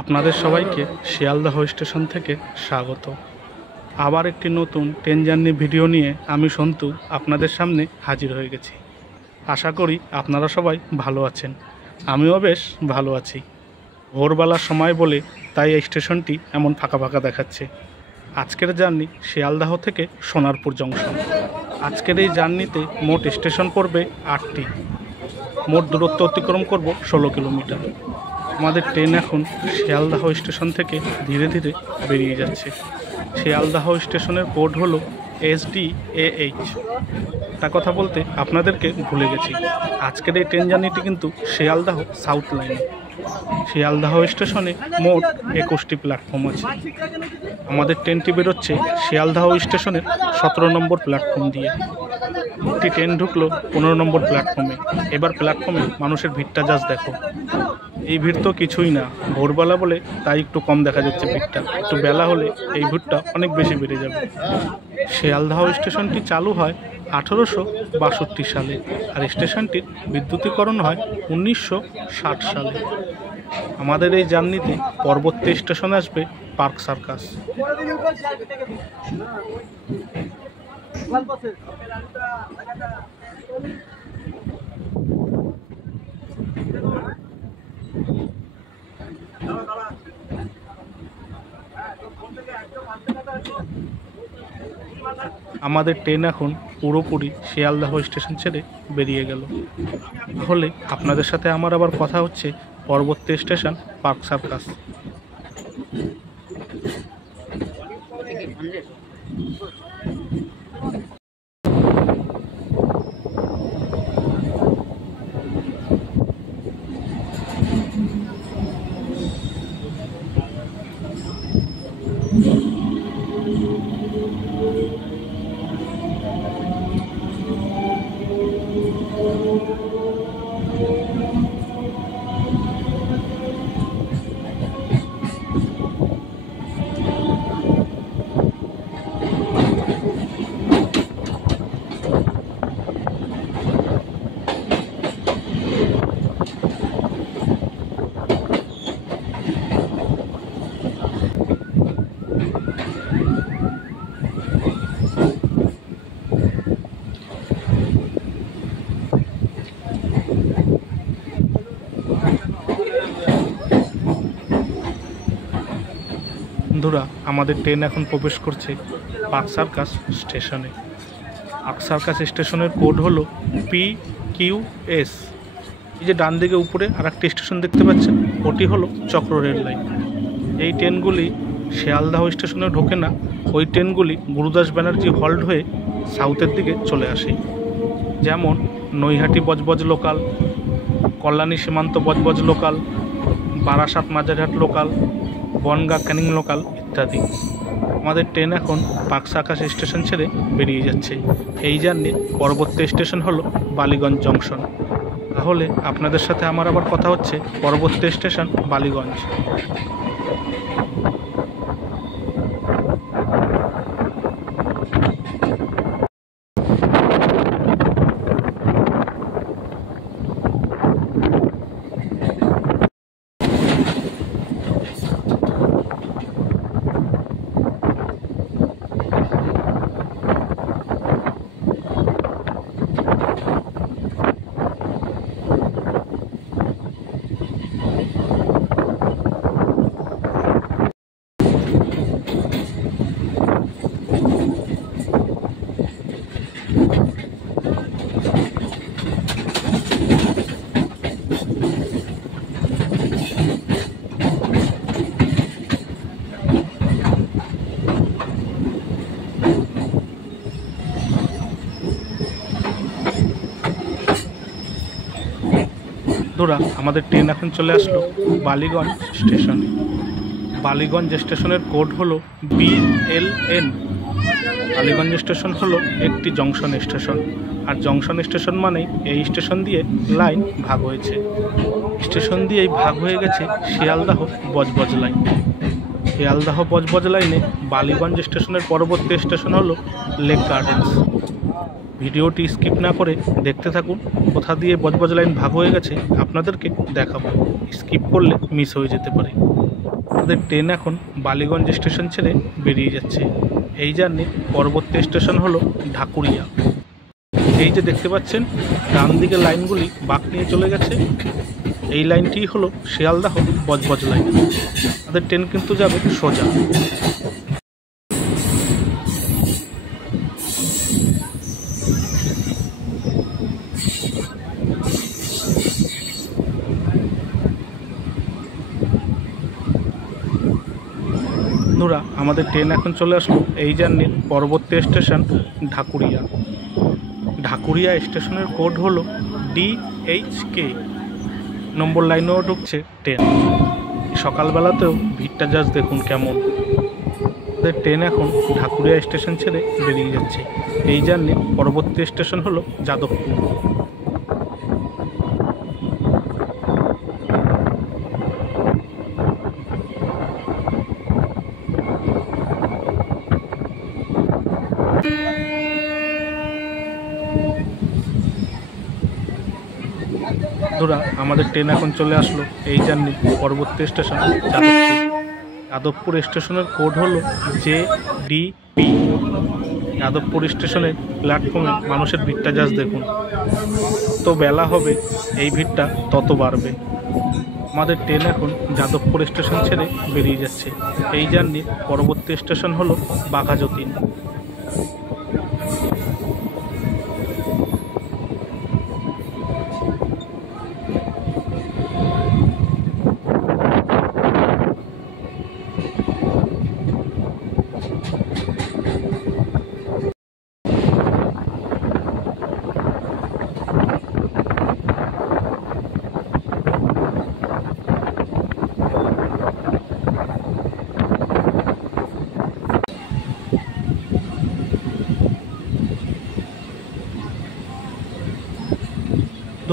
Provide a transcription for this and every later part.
আপনাদের সবাইকে শিয়ালদহ স্টেশন থেকে স্বাগত। আবার একটি নতুন ট্রেন জার্নি ভিডিও নিয়ে আমি সন্তু আপনাদের সামনে হাজির হয়ে গেছি। আশা করি আপনারা সবাই ভালো আছেন, আমিও বেশ ভালো আছি। ভোরবেলার সময় বলে তাই এই স্টেশনটি এমন ফাঁকা ফাঁকা দেখাচ্ছে। আজকের জার্নি শিয়ালদহ থেকে সোনারপুর জংশন। আজকের এই জার্নিতে মোট স্টেশন পড়বে 8টি, মোট দূরত্ব অতিক্রম করব 16 কিলোমিটার। আমাদের ট্রেন এখন শিয়ালদহ স্টেশন থেকে ধীরে ধীরে বেরিয়ে যাচ্ছে। শিয়ালদহ স্টেশনের কোড হলো SDAH। একটা কথা বলতে আপনাদেরকে ভুলে গেছি, আজকের এই ট্রেন জার্নিটি কিন্তু শিয়ালদহ সাউথ লাইনে। শিয়ালদহ স্টেশনে মোট 21টি প্ল্যাটফর্ম আছে। আমাদের ট্রেনটি বেরোচ্ছে শিয়ালদহ স্টেশনের 17 নম্বর প্ল্যাটফর্ম দিয়ে। একটি ট্রেন ঢুকলো 15 নম্বর প্ল্যাটফর্মে। এবার প্ল্যাটফর্মে মানুষের ভিড়টা জাস্ট দেখো। এই ভিড় তো কিছুই না, ভোরবেলা বলে তাই একটু কম দেখা যাচ্ছে ভিড়টা, একটু বেলা হলে এই ভিড়টা অনেক বেশি বেড়ে যাবে। শিয়ালদহ স্টেশনটি চালু হয় 1862 সালে, আর স্টেশনটির বিদ্যুতীকরণ হয় 1960 সালে। আমাদের এই জার্নিতে পরবর্তী স্টেশন আসবে পার্ক সার্কাস। আমাদের ট্রেন এখন পুরোপুরি শিয়ালদহ স্টেশন ছেড়ে বেরিয়ে গেল। তাহলে আপনাদের সাথে আমার আবার কথা হচ্ছে পরবর্তী স্টেশন পার্ক সার্কাস। বন্ধুরা, আমাদের ট্রেন এখন প্রবেশ করছে পার্ক সার্কাস স্টেশনে। পার্ক সার্কাস স্টেশনের কোড হলো PQS। এই যে ডান দিকে উপরে আর একটা স্টেশন দেখতে পাচ্ছেন, ওটি হলো চক্র রেল লাইন। এই ট্রেনগুলি শিয়ালদহ স্টেশনে ঢোকে না, ওই ট্রেনগুলি গুরুদাস ব্যানার্জি হল্ট হয়ে সাউথের দিকে চলে আসে। যেমন নৈহাটি Budge Budge local, Kalyani Simanta Budge Budge local, Barasat Majerhat local, Bangaon Canning local ইত্যাদি। আমাদের ট্রেন এখন পার্ক সার্কাস স্টেশন ছেড়ে বেরিয়ে যাচ্ছে। এই জার্নির পরবর্তী স্টেশন হলো বালিগঞ্জ জংশন। তাহলে আপনাদের সাথে আমার আবার কথা হচ্ছে পরবর্তী স্টেশন বালিগঞ্জ। বন্ধুরা, আমাদের ট্রেন এখন চলে আসলো বালিগঞ্জ স্টেশনে। বালিগঞ্জ স্টেশনের কোড হলো BLN। বালিগঞ্জ স্টেশন হলো একটি জংশন স্টেশন, আর জংশন স্টেশন মানেই এই স্টেশন দিয়ে লাইন ভাগ হয়েছে। স্টেশন দিয়েই ভাগ হয়ে গেছে শিয়ালদহ বজবজ লাইন। শিয়ালদহ বজবজ লাইনে বালিগঞ্জ স্টেশনের পরবর্তী স্টেশন হলো লেক গার্ডেন্স। ভিডিওটি স্কিপ না করে দেখতে থাকুন, কোথা দিয়ে বজবজ লাইন ভাগ হয়ে গেছে আপনাদেরকে দেখাবো। স্কিপ করলে মিস হয়ে যেতে পারে। আমাদের ট্রেন এখন বালিগঞ্জ স্টেশন ছেড়ে বেরিয়ে যাচ্ছে। এই জার্নির পরবর্তী স্টেশন হলো ঢাকুরিয়া। এই যে দেখতে পাচ্ছেন ডান দিকের লাইনগুলি বাঁক নিয়ে চলে গেছে, এই লাইনটি হলো শিয়ালদাহ বজবজ লাইন। আমাদের ট্রেন কিন্তু যাবে সোজা। বন্ধুরা, আমাদের ট্রেন এখন চলে আসলো এই জার্নির পরবর্তী স্টেশন ঢাকুরিয়া। ঢাকুরিয়া স্টেশনের কোড হলো DHK। নম্বর লাইনেও ঢুকছে ট্রেন। সকালবেলাতেও ভিড়টা জাস্ট দেখুন কেমন। আমাদের ট্রেন এখন ঢাকুরিয়া স্টেশন ছেড়ে বেরিয়ে যাচ্ছে। এই জার্নির পরবর্তী স্টেশন হলো যাদবপুর। বন্ধুরা, আমাদের ট্রেন এখন চলে আসলো এই জার্নির পরবর্তী স্টেশন যাদবপুর। যাদবপুর স্টেশনের কোড হলো JDP। যাদবপুর স্টেশনের প্ল্যাটফর্মে মানুষের ভিড়টা জাস্ট দেখুন। তো বেলা হবে এই ভিড়টা তত বাড়বে। আমাদের ট্রেন এখন যাদবপুর স্টেশন ছেড়ে বেরিয়ে যাচ্ছে। এই জার্নির পরবর্তী স্টেশন হলো বাঘাযতীন।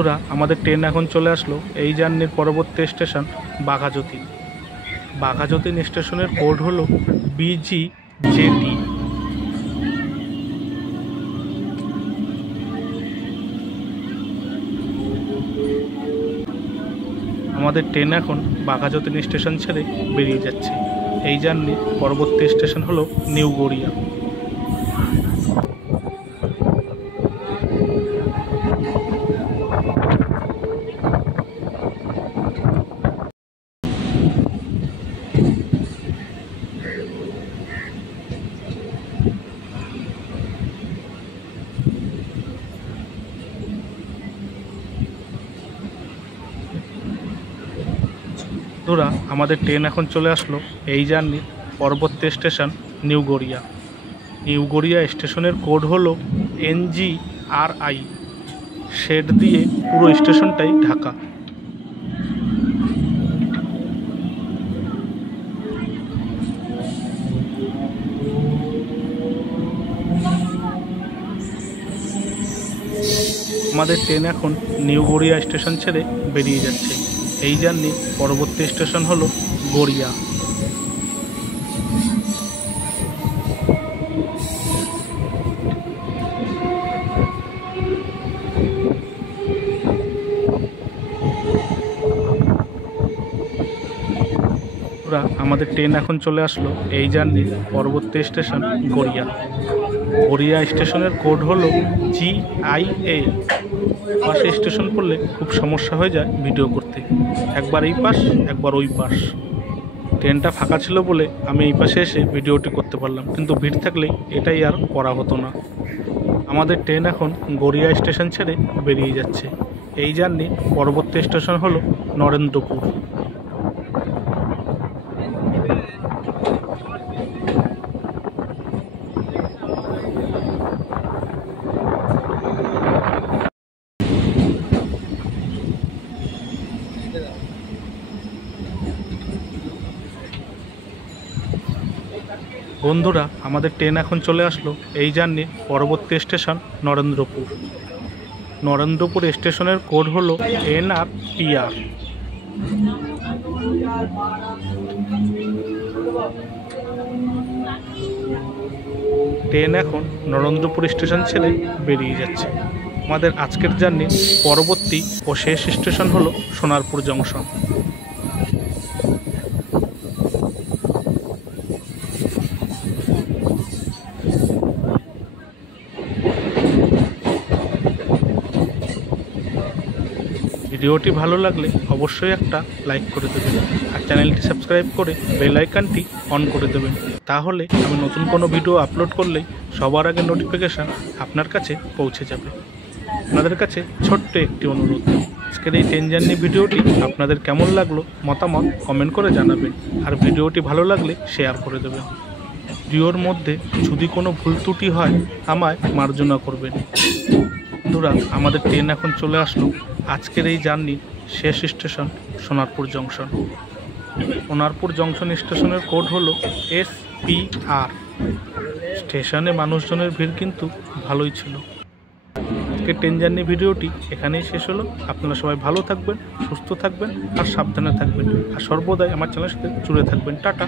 বন্ধুরা, আমাদের ট্রেন এখন চলে আসলো এই জার্নির পরবর্তী স্টেশন বাঘাযতীন। বাঘাযতীন স্টেশনের কোড হলো BGJT। আমাদের ট্রেন এখন বাঘাযতীন স্টেশন ছেড়ে বেরিয়ে যাচ্ছে। এই জার্নির পরবর্তী স্টেশন হলো নিউ গড়িয়া। বন্ধুরা, আমাদের ট্রেন এখন চলে আসলো এই জার্নির পরবর্তী স্টেশন নিউ গড়িয়া। নিউ গড়িয়া স্টেশনের কোড হলো NGRI। শেড দিয়ে পুরো স্টেশনটাই ঢাকা। আমাদের ট্রেন এখন নিউ গড়িয়া স্টেশন ছেড়ে বেরিয়ে যাচ্ছে। এই জার্নির পরবর্তী স্টেশন হলো গড়িয়া। আমাদের ট্রেন এখন চলে আসলো এই জার্নির পরবর্তী স্টেশন গড়িয়া। গড়িয়া স্টেশনের কোড হলো GIA। পাশে স্টেশন পড়লে খুব সমস্যা হয়ে যায় ভিডিও করতে, একবার এই পাশ একবার ওই পাশ। ট্রেনটা ফাঁকা ছিল বলে আমি এই পাশে এসে ভিডিওটি করতে পারলাম, কিন্তু ভিড় থাকলে এটাই আর করা হতো না। আমাদের ট্রেন এখন গড়িয়া স্টেশন ছেড়ে বেরিয়ে যাচ্ছে। এই জার্নির পরবর্তী স্টেশন হলো নরেন্দ্রপুর। বন্ধুরা, আমাদের ট্রেন এখন চলে আসলো এই জার্নির পরবর্তী স্টেশন নরেন্দ্রপুর। নরেন্দ্রপুর স্টেশনের কোড হলো NRPR। ট্রেন এখন নরেন্দ্রপুর স্টেশন ছেড়ে বেরিয়ে যাচ্ছে। আমাদের আজকের জার্নির পরবর্তী ও শেষ স্টেশন হলো সোনারপুর জংশন। ভিডিওটি ভালো লাগলে অবশ্যই একটা লাইক করে দেবেন আর চ্যানেলটি সাবস্ক্রাইব করে বেল আইকনটি অন করে দেবেন। তাহলে আমি নতুন কোনো ভিডিও আপলোড করলেই সবার আগে নোটিফিকেশান আপনার কাছে পৌঁছে যাবে। আপনাদের কাছে ছোট্ট একটি অনুরোধ, আজকের এই ট্রেন জার্নি ভিডিওটি আপনাদের কেমন লাগলো মতামত কমেন্ট করে জানাবেন আর ভিডিওটি ভালো লাগলে শেয়ার করে দেবেন। ভিডিওর মধ্যে যদি কোনো ভুল ত্রুটি হয় আমায় মার্জনা করবেন। বন্ধুরা, আমাদের ট্রেন এখন চলে আসলো আজকের এই জার্নির শেষ স্টেশন সোনারপুর জংশন। সোনারপুর জংশন স্টেশনের কোড হলো SPR। স্টেশনে মানুষজনের ভিড় কিন্তু ভালোই ছিল। আজকের ট্রেন জার্নি ভিডিওটি এখানেই শেষ হলো। আপনারা সবাই ভালো থাকবেন, সুস্থ থাকবেন আর সাবধানে থাকবেন আর সর্বদাই আমার চ্যানেলের সাথে জুড়ে থাকবেন। টাটা।